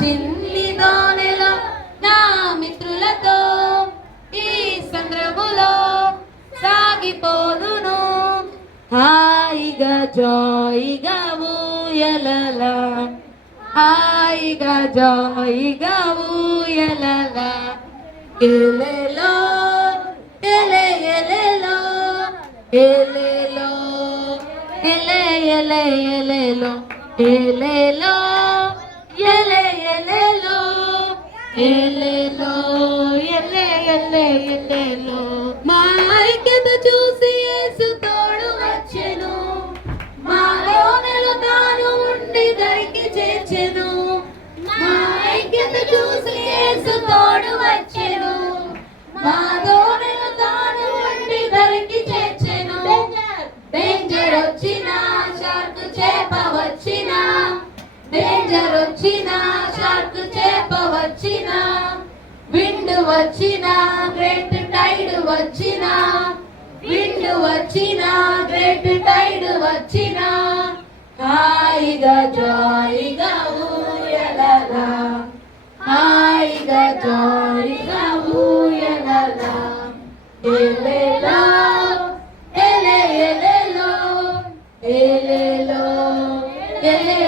చిన్ని దోనెలో నా మిత్రులతో ఈ సంద్రములో సాగిపోదును హాయిగా జాయిగా ఊయలలా హాయిగా జాయిగా ఊయలలా ఎలెలో ఎలే ఎలెలో ఎలెలో ఎలే ఎలే ఎలెలో ఎలెలో ఎలే ఎలెలో ఎలెలో ఎలే ఎలే ఎలెలో మా ఐక్యత చూసి యేసు తోడు వచ్చెను మాలోనెలో తాను ఉండి దరికి చేర్చెను మా ఐక్యత చూసి యేసు తోడు వచ్చెను మాలోనెలో తాను ఉండి దరికి చేర్చెను డేంజర్ వచ్చినా షార్క్ చేప వచ్చినా డేంజర్ వచ్చినా షార్క్ చేప వచ్చినా విండ్ వచ్చినా గ్రేట్ టైడ్ వచ్చినా విండ్ వచ్చినా గ్రేట్ టైడ్ వచ్చినా హాయిగా జాయిగా ఊయలలా హాయిగా జాయిగా ఊయలలా ఎలెలో ఎలే ఎలెలో ఎలెలో ఎలే